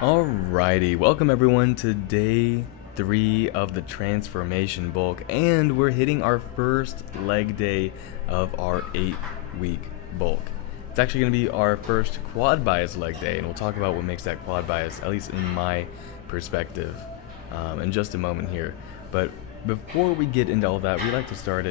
Alrighty, welcome everyone to day 3 of the transformation bulk, and we're hitting our first leg day of our 8-week bulk. It's actually going to be our first quad bias leg day, and we'll talk about what makes that quad bias, at least in my perspective, in just a moment here. But before we get into all that, I like to start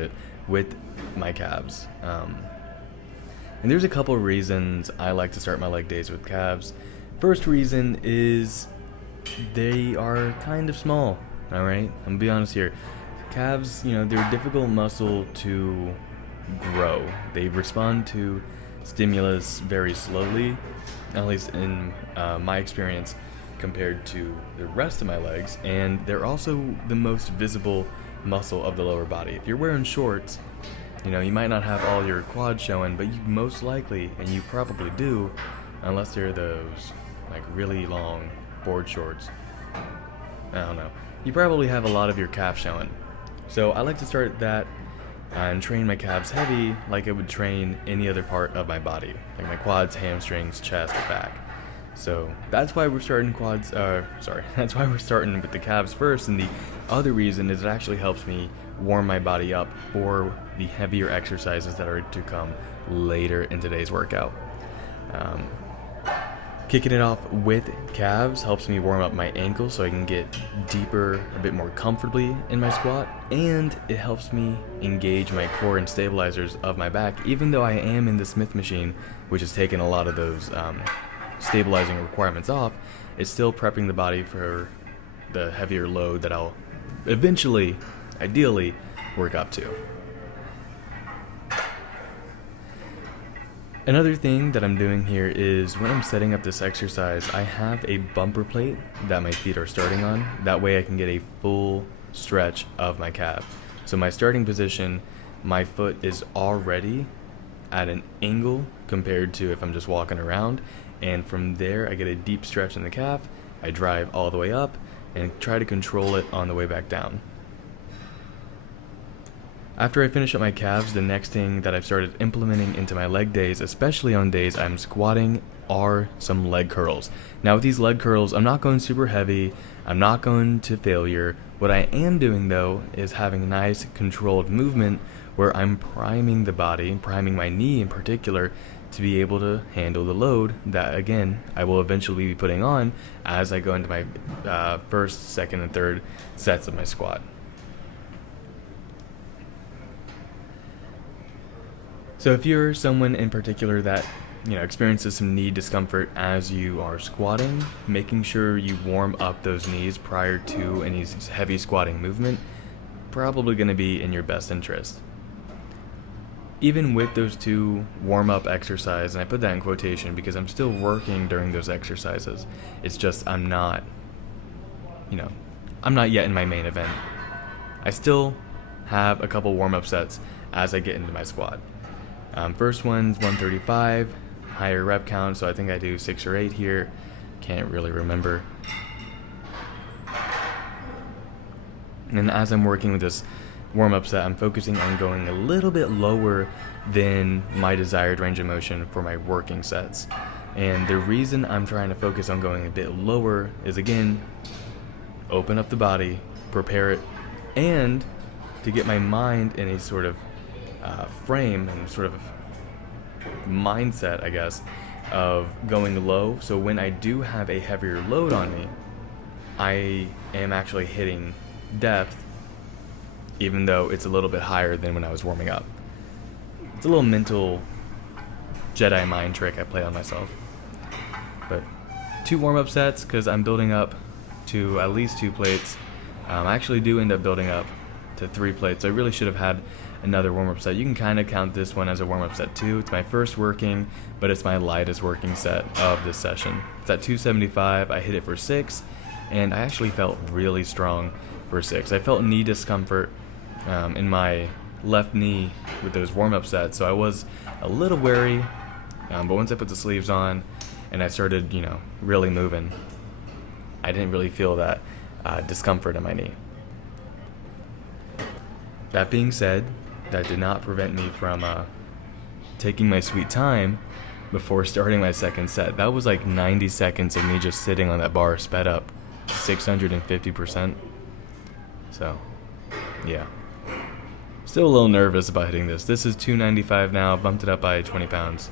it with my calves. And there's a couple of reasons I like to start my leg days with calves. First reason is they are kind of small, alright? I'm gonna be honest here. Calves, they're a difficult muscle to grow. They respond to stimulus very slowly, at least in my experience, compared to the rest of my legs, and they're also the most visible muscle of the lower body. If you're wearing shorts, you might not have all your quads showing, but you most likely, and you probably do, unless they're those like really long board shorts, I don't know, you probably have a lot of your calf showing. So I like to start that and train my calves heavy like I would train any other part of my body, like my quads, hamstrings, chest, or back. So that's why we're starting that's why we're starting with the calves first, and the other reason is it actually helps me warm my body up for the heavier exercises that are to come later in today's workout. Kicking it off with calves helps me warm up my ankles so I can get deeper, a bit more comfortably in my squat, and it helps me engage my core and stabilizers of my back, even though I am in the Smith machine, which has taken a lot of those stabilizing requirements off. It's still prepping the body for the heavier load that I'll eventually, ideally, work up to. Another thing that I'm doing here is when I'm setting up this exercise, I have a bumper plate that my feet are starting on. That way I can get a full stretch of my calf. So my starting position, my foot is already at an angle compared to if I'm just walking around, and from there I get a deep stretch in the calf. I drive all the way up and try to control it on the way back down. After I finish up my calves, the next thing that I've started implementing into my leg days, especially on days I'm squatting, are some leg curls. Now with these leg curls, I'm not going super heavy, I'm not going to failure. What I am doing though is having a nice controlled movement where I'm priming the body, priming my knee in particular, to be able to handle the load that, again, I will eventually be putting on as I go into my first, second, and third sets of my squat. So if you're someone in particular that experiences some knee discomfort as you are squatting, making sure you warm up those knees prior to any heavy squatting movement, probably going to be in your best interest. Even with those two warm-up exercises, and I put that in quotation because I'm still working during those exercises, it's just I'm not yet in my main event. I still have a couple warm-up sets as I get into my squat. First one's 135, higher rep count, so I think I do 6 or 8 here. Can't really remember. And as I'm working with this warm-up set, I'm focusing on going a little bit lower than my desired range of motion for my working sets. And the reason I'm trying to focus on going a bit lower is, again, open up the body, prepare it, and to get my mind in a sort of frame and sort of mindset, I guess, of going low. So when I do have a heavier load on me, I am actually hitting depth, even though it's a little bit higher than when I was warming up. It's a little mental Jedi mind trick I play on myself. But 2 warm-up sets because I'm building up to at least 2 plates. I actually do end up building up to 3 plates. I really should have had another warm-up set. You can kind of count this one as a warm-up set too. It's my first working, but it's my lightest working set of this session. It's at 275. I hit it for 6, and I actually felt really strong for 6. I felt knee discomfort in my left knee with those warm-up sets, so I was a little wary, but once I put the sleeves on and I started, really moving, I didn't really feel that discomfort in my knee. That being said, that did not prevent me from taking my sweet time before starting my second set. That was like 90 seconds of me just sitting on that bar, sped up 650%. So, yeah. Still a little nervous about hitting this. This is 295 now, bumped it up by 20 pounds.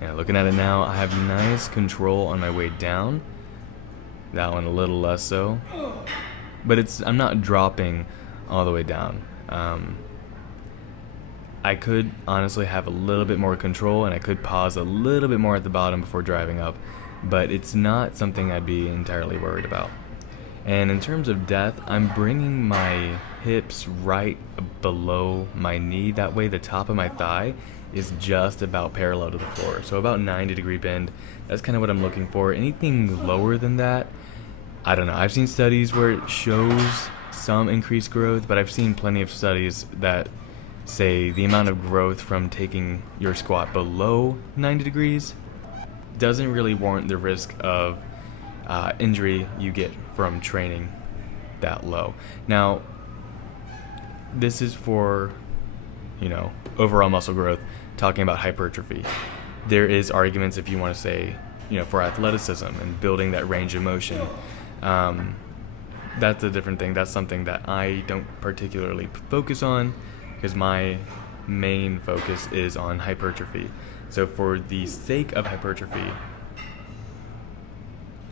Yeah, looking at it now, I have nice control on my way down. That one a little less so. But I'm not dropping all the way down. I could honestly have a little bit more control, and I could pause a little bit more at the bottom before driving up, but it's not something I'd be entirely worried about. And in terms of depth, I'm bringing my hips right below my knee. That way the top of my thigh is just about parallel to the floor. So about 90-degree bend. That's kind of what I'm looking for. Anything lower than that, I don't know. I've seen studies where it shows some increased growth, but I've seen plenty of studies that say the amount of growth from taking your squat below 90 degrees doesn't really warrant the risk of injury you get from training that low. Now, this is for, overall muscle growth, talking about hypertrophy. There is arguments if you want to say, for athleticism and building that range of motion. That's a different thing. That's something that I don't particularly focus on, because my main focus is on hypertrophy. So for the sake of hypertrophy,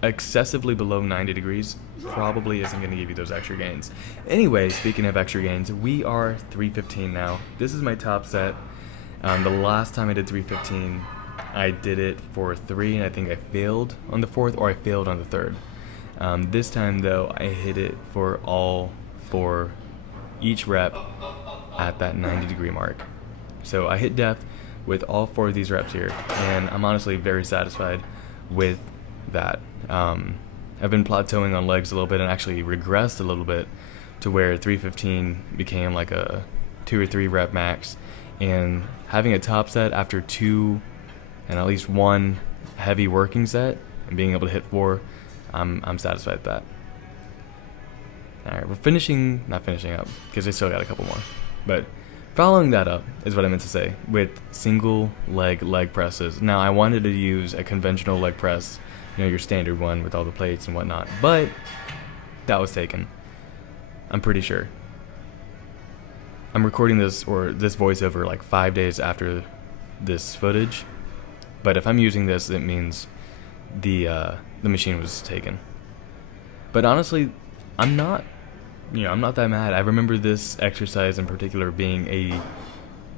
excessively below 90 degrees probably isn't going to give you those extra gains. Anyway, speaking of extra gains, we are 315 now. This is my top set. The last time I did 315, I did it for 3, and I think I failed on the 4th, or I failed on the 3rd. This time, though, I hit it for all 4, each rep at that 90-degree mark. So I hit depth with all 4 of these reps here, and I'm honestly very satisfied with that. I've been plateauing on legs a little bit and actually regressed a little bit to where 315 became like a 2 or 3 rep max, and having a top set after 2 and at least 1 heavy working set and being able to hit 4, I'm satisfied with that. Alright, we're not finishing up, because I still got a couple more, but following that up is what I meant to say, with single leg presses. Now, I wanted to use a conventional leg press, your standard one with all the plates and whatnot, but that was taken. I'm pretty sure. I'm recording this voiceover like 5 days after this footage, but if I'm using this, it means the machine was taken. But honestly, I'm not that mad. I remember this exercise in particular being a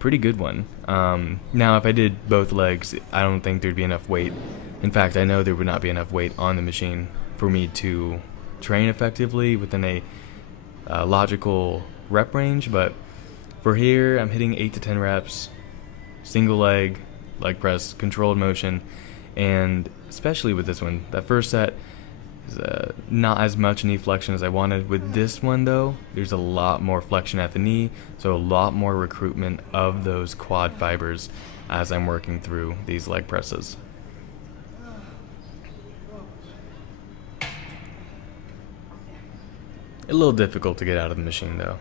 pretty good one. Now, if I did both legs, I don't think there'd be enough weight. In fact, I know there would not be enough weight on the machine for me to train effectively within a logical rep range. But for here, I'm hitting 8 to 10 reps, single leg press, controlled motion, and especially with this one, that first set is not as much knee flexion as I wanted. With this one, though, there's a lot more flexion at the knee, so a lot more recruitment of those quad fibers as I'm working through these leg presses. A little difficult to get out of the machine, though.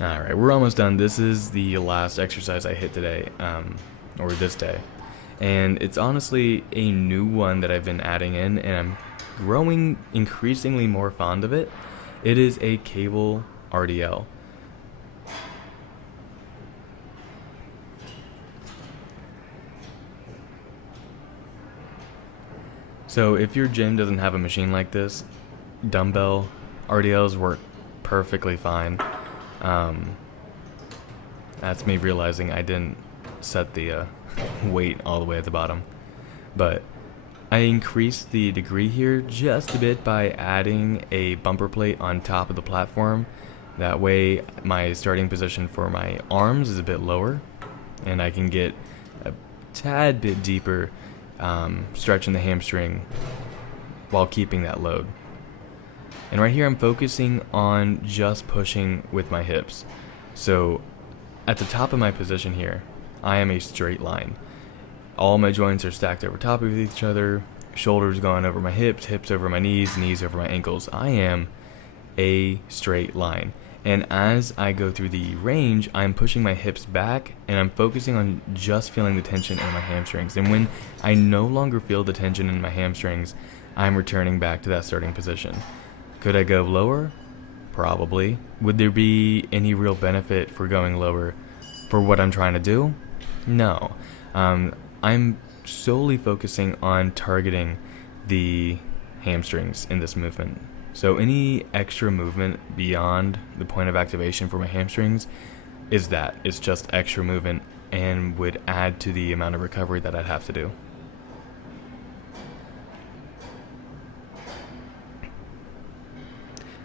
Alright, we're almost done. This is the last exercise I hit today, or this day. And it's honestly a new one that I've been adding in, and I'm growing increasingly more fond of it. It is a cable RDL. So if your gym doesn't have a machine like this, dumbbell RDLs work perfectly fine. That's me realizing I didn't set the weight all the way at the bottom. But I increased the degree here just a bit by adding a bumper plate on top of the platform. That way my starting position for my arms is a bit lower, and I can get a tad bit deeper, stretching the hamstring while keeping that load. And right here I'm focusing on just pushing with my hips. So at the top of my position here, I am a straight line. All my joints are stacked over top of each other, shoulders going over my hips, hips over my knees, knees over my ankles. I am a straight line. And as I go through the range, I'm pushing my hips back and I'm focusing on just feeling the tension in my hamstrings. And when I no longer feel the tension in my hamstrings, I'm returning back to that starting position. Could I go lower? Probably. Would there be any real benefit for going lower for what I'm trying to do? No. I'm solely focusing on targeting the hamstrings in this movement. So any extra movement beyond the point of activation for my hamstrings is that. It's just extra movement and would add to the amount of recovery that I'd have to do.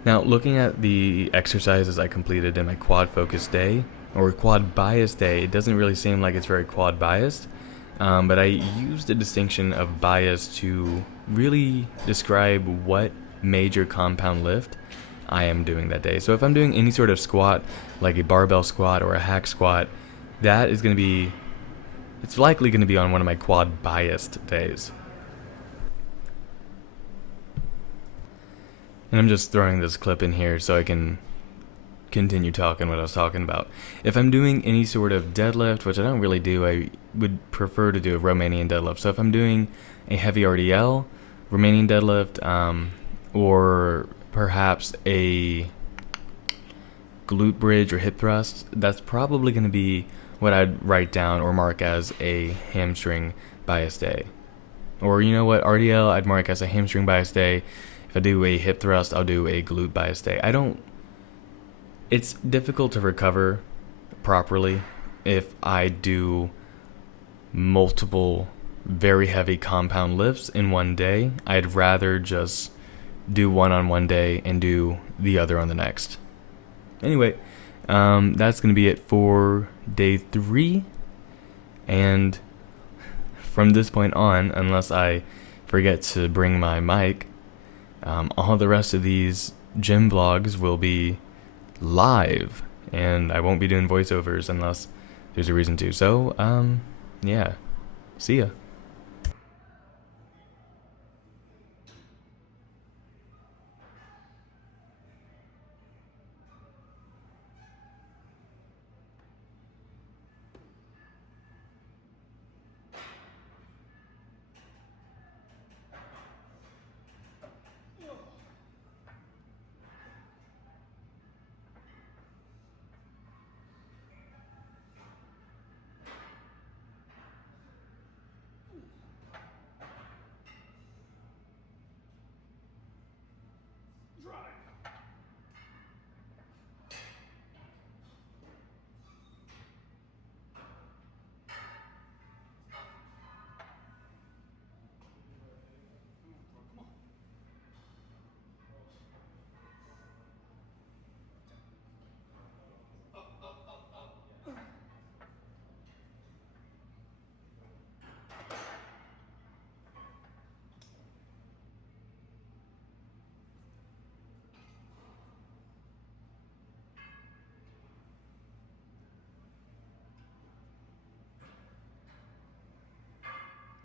Now, looking at the exercises I completed in my quad focus day, or quad bias day, it doesn't really seem like it's very quad biased, but I used the distinction of bias to really describe what major compound lift I am doing that day. So if I'm doing any sort of squat, like a barbell squat or a hack squat, that is going to be, it's likely going to be on one of my quad biased days. And I'm just throwing this clip in here so I can continue talking what I was talking about. If I'm doing any sort of deadlift, which I don't really do, I would prefer to do a Romanian deadlift. So if I'm doing a heavy RDL, Romanian deadlift, or perhaps a glute bridge or hip thrust, that's probably going to be what I'd write down or mark as a hamstring bias day. Or you know what, RDL I'd mark as a hamstring bias day. If I do a hip thrust, I'll do a glute bias day. It's difficult to recover properly if I do multiple very heavy compound lifts in one day. I'd rather just do one on one day and do the other on the next. Anyway, that's going to be it for day 3. And from this point on, unless I forget to bring my mic, all the rest of these gym vlogs will be live, and I won't be doing voiceovers unless there's a reason to. So, yeah. See ya.